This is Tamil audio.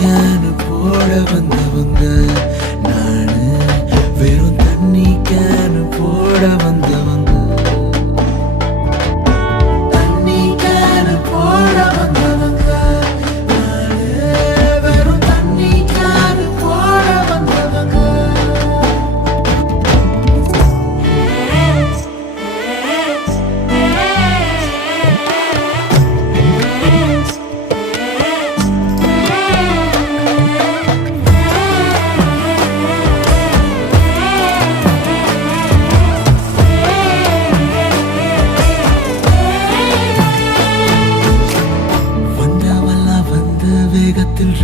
கேனு போட வந்தவங்க நானு, வெறும் தண்ணி கேனு போட வந்தவங்க. தண்ணி கேனு போட வந்தவங்க நானு, வெறும் தண்ணி கேனு போட வந்தவங்க. வேகத்தில்